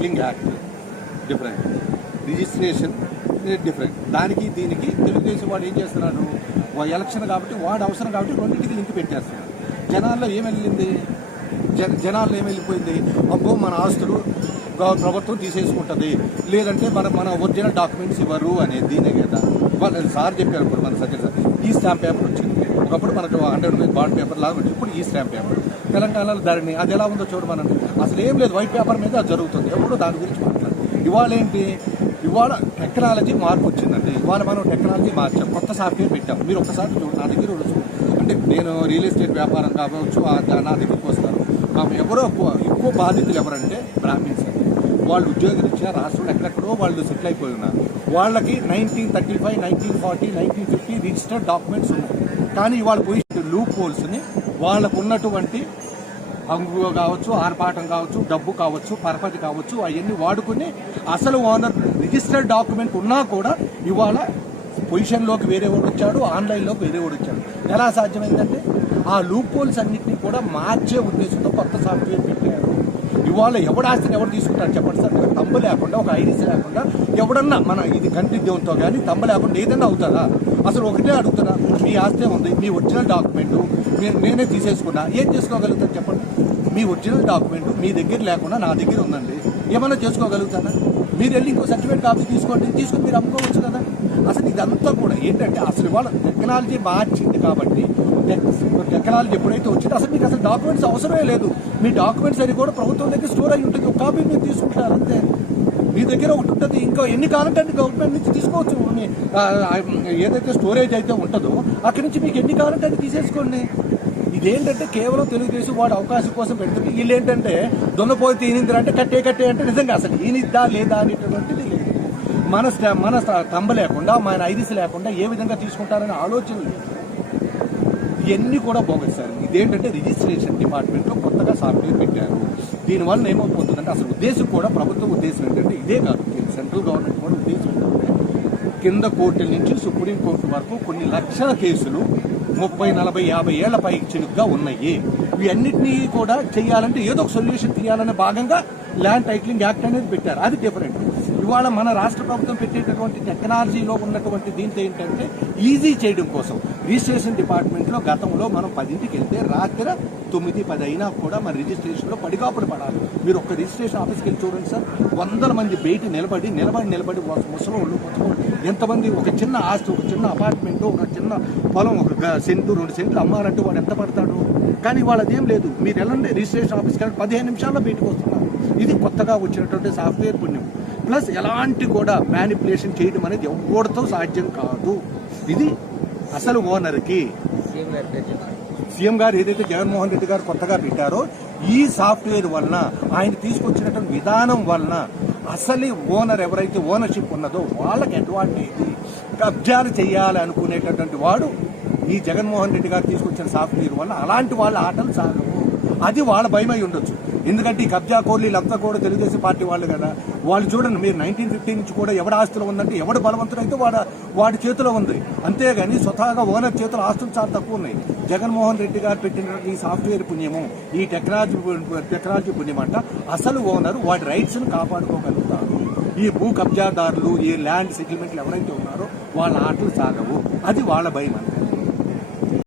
Titling act different, registration different. దానికి దీనికి తెలుగుదేశం వాడు ఏం చేస్తున్నాడు, ఎలక్షన్ కాబట్టి వాడు అవసరం కాబట్టి రెండింటికి లింక్ పెట్టేస్తున్నాడు. జనాల్లో ఏం వెళ్ళింది, జనాల్లో ఏం వెళ్ళిపోయింది, అబ్బో మన ఆస్తులు ప్రభుత్వం తీసేసుకుంటుంది, లేదంటే మన ఒరిజినల్ డాక్యుమెంట్స్ ఇవ్వరు అనేది దీనే కదా. వాళ్ళు సార్ చెప్పారు, ఇప్పుడు మన సజ్జల సార్ ఈ స్టాంప్ పేపర్ వచ్చింది, ఒకప్పుడు మనకు 100 రూపీస్ బాండ్ పేపర్ లాగా వచ్చింది, ఇప్పుడు ఈ స్టాంప్ పేపర్. తెలంగాణలో దాన్ని అది ఎలా ఉందో చూడమనండి, అసలు ఏం లేదు, వైట్ పేపర్ మీద అది జరుగుతుంది, ఎప్పుడు దాని గురించి మాట్లాడు. ఇవాళ ఏంటి, ఇవాళ టెక్నాలజీ మార్పు వచ్చిందండి. ఇవాళ మనం టెక్నాలజీ మార్చాం, కొత్త సాఫ్ట్వేర్ పెట్టాం. మీరు ఒక్కసారి చూడండి, నా దగ్గర అంటే నేను రియల్ ఎస్టేట్ వ్యాపారం కావచ్చు, నా దగ్గరికి వస్తారు. ఎవరో ఎక్కువ బాధితులు ఎవరంటే బ్రాహ్మిన్స్ అండి. వాళ్ళు ఉద్యోగం ఇచ్చిన రాష్ట్రంలో ఎక్కడెక్కడో వాళ్ళు సెటిల్ అయిపోయి ఉన్నారు. వాళ్ళకి 1935, 1940, 1950 రిజిస్టర్డ్ డాక్యుమెంట్స్ ఉన్నాయి. కానీ ఇవాళ పోయి లూప్ హోల్స్ని వాళ్ళకు ఉన్నటువంటి హంగు కావచ్చు, ఆర్పాటం కావచ్చు, డబ్బు కావచ్చు, పరపతి కావచ్చు, అవన్నీ వాడుకుని అసలు ఓనర్ రిజిస్టర్డ్ డాక్యుమెంట్ ఉన్నా కూడా ఇవాళ పొజిషన్లోకి వేరే వాడు వచ్చాడు, ఆన్లైన్లోకి వేరే వాడు వచ్చాడు. ఎలా సాధ్యమైందంటే ఆ లూప్ హోల్స్ అన్నింటినీ కూడా మార్చే ఉద్దేశంతో కొత్త సాఫ్ట్వేర్ పెట్టారు. ఇవాళ ఎవడు ఆస్తిని ఎవరు తీసుకుంటారు చెప్పండి సార్. తంబు లేకుండా, ఒక ఐడీస్ లేకుండా ఎవడన్నా మన ఇది కంటి దేవునితో కానీ తంబు లేకుండా ఏదైనా అవుతుందా? అసలు ఒకటే అడుగుతున్నా, మీ ఆస్తే ఉంది, మీ ఒరిజినల్ డాక్యుమెంట్ నేనే తీసేసుకున్నా, ఏం చేసుకోగలుగుతాను చెప్పండి? మీ ఒరిజినల్ డాక్యుమెంట్ మీ దగ్గర లేకుండా నా దగ్గర ఉందండి, ఏమైనా చేసుకోగలుగుతానా? మీరు వెళ్ళి ఇంకో సర్టిఫికేట్ కాపీ తీసుకొని మీరు అమ్ముకోవచ్చు కదా. అసలు ఇదంతా కూడా ఏంటంటే అసలు ఇవాళ టెక్నాలజీ మార్చింది కాబట్టి, టెక్నాలజీ ఎప్పుడైతే వచ్చిందో అసలు మీకు అసలు డాక్యుమెంట్స్ అవసరమే లేదు. మీ డాక్యుమెంట్స్ అని కూడా ప్రభుత్వం దగ్గర స్టోర్ అయి ఉంటుంది, ఒక కాపీ మీరు తీసుకుంటారు అంతే. మీ దగ్గర ఒకటి ఉంటుంది, ఇంకా ఎన్ని కావాలంటే అన్ని గవర్నమెంట్ నుంచి తీసుకోవచ్చు. ఏదైతే స్టోరేజ్ అయితే ఉంటుందో అక్కడి నుంచి మీకు ఎన్ని కావాలంటే అది తీసేసుకోండి. ఇదేంటంటే కేవలం తెలుగుదేశం వాడు అవకాశం కోసం పెడుతుంది. వీళ్ళు ఏంటంటే దొన్నపోతే ఈనిందిరా అంటే కట్టే అంటే నిజంగా అసలు ఈనిద్దా లేదా అనేటటువంటిది లేదు. మన తంబ లేకుండా, మన ఐడిస్ లేకుండా ఏ విధంగా తీసుకుంటారనే ఆలోచన లేదు. ఇవన్నీ కూడా బాగొచ్చారు. ఇదేంటంటే రిజిస్ట్రేషన్ డిపార్ట్మెంట్లో కొత్తగా సాఫ్ట్వేర్ పెట్టారు. దీనివల్ల ఏమైపోతుందంటే అసలు ఉద్దేశం కూడా, ప్రభుత్వ ఉద్దేశం ఏంటంటే ఇదే కాదు, సెంట్రల్ గవర్నమెంట్ కూడా ఉద్దేశం ఏంటంటే కింద కోర్టుల నుంచి సుప్రీంకోర్టు వరకు కొన్ని లక్షల కేసులు 30, 40, 50 ఏళ్ల పై చిలుగ్గా ఉన్నాయి. ఇవన్నిటినీ కూడా చేయాలంటే ఏదో ఒక సొల్యూషన్ తీయాలనే భాగంగా ల్యాండ్ టైటిలింగ్ యాక్ట్ అనేది పెట్టారు. అది డిఫరెంట్. ఇవాళ మన రాష్ట్ర ప్రభుత్వం పెట్టేటటువంటి టెక్నాలజీలో ఉన్నటువంటి దీంతో ఏంటంటే ఈజీ చేయడం కోసం రిజిస్ట్రేషన్ డిపార్ట్మెంట్లో గతంలో మనం 10ంటికి వెళ్తే రాత్రి 9, 10 అయినా కూడా మన రిజిస్ట్రేషన్లో పడిగాపులు పడాలి. మీరు ఒక్క రిజిస్ట్రేషన్ ఆఫీస్కి వెళ్ళి చూడండి సార్, 100 మంది బయట నిలబడి ముసలోళ్ళు ఎంతమంది ఒక చిన్న ఆస్తి, ఒక చిన్న అపార్ట్మెంట్, ఒక చిన్న పొలం, 1 సెంటు 2 సెంట్లు అమ్మాలంటే వాడు ఎంత పడతాడు? కానీ వాళ్ళదేం లేదు. మీరు వెళ్ళండి రిజిస్ట్రేషన్ ఆఫీస్కి వెళ్ళి 15 నిమిషాల్లో బయటకు వస్తున్నారు. ఇది కొత్తగా వచ్చినటువంటి సాఫ్ట్వేర్ పుణ్యం. ప్లస్ ఎలాంటి కూడా మ్యానిపులేషన్ చేయడం అనేది ఎవరితో సాధ్యం కాదు. ఇది అసలు ఓనర్కి సీఎం గారు ఏదైతే జగన్మోహన్ రెడ్డి గారు కొత్తగా పెట్టారో ఈ సాఫ్ట్వేర్ వలన, ఆయన తీసుకొచ్చినటువంటి విధానం వలన అసలు ఓనర్ ఎవరైతే ఓనర్షిప్ ఉన్నదో వాళ్ళకి అడ్వాంటేజ్. కబ్జాలు చేయాలి అనుకునేటటువంటి వాడు ఈ జగన్మోహన్ రెడ్డి గారు తీసుకొచ్చిన సాఫ్ట్వేర్ వల్ల అలాంటి వాళ్ళ ఆటలు సాగవు. అది వాళ్ళ భయమై ఉండొచ్చు. ఎందుకంటే ఈ కబ్జా కోర్లీలంతా కూడా తెలుగుదేశం పార్టీ వాళ్ళు కదా. వాళ్ళు చూడండి, మీరు 1950 నుంచి కూడా ఎవడ ఆస్తులు ఉందంటే ఎవడు బలవంతుడైతే వాడి చేతిలో ఉంది. అంతేగాని స్వతహాగా ఓనర్ చేతిలో ఆస్తులు చాలా తక్కువ ఉన్నాయి. జగన్మోహన్ రెడ్డి గారు పెట్టిన ఈ సాఫ్ట్వేర్ పుణ్యము, ఈ టెక్నాలజీ పుణ్యం అంట అసలు ఓనర్ వాడి రైట్స్ను కాపాడుకోగలుగుతారు. ఈ భూ కబ్జాదారులు, ఈ ల్యాండ్ సెటిల్మెంట్లు ఎవరైతే ఉన్నారో వాళ్ళ ఆటలు సాగవు. అది వాళ్ళ భయం అంతే.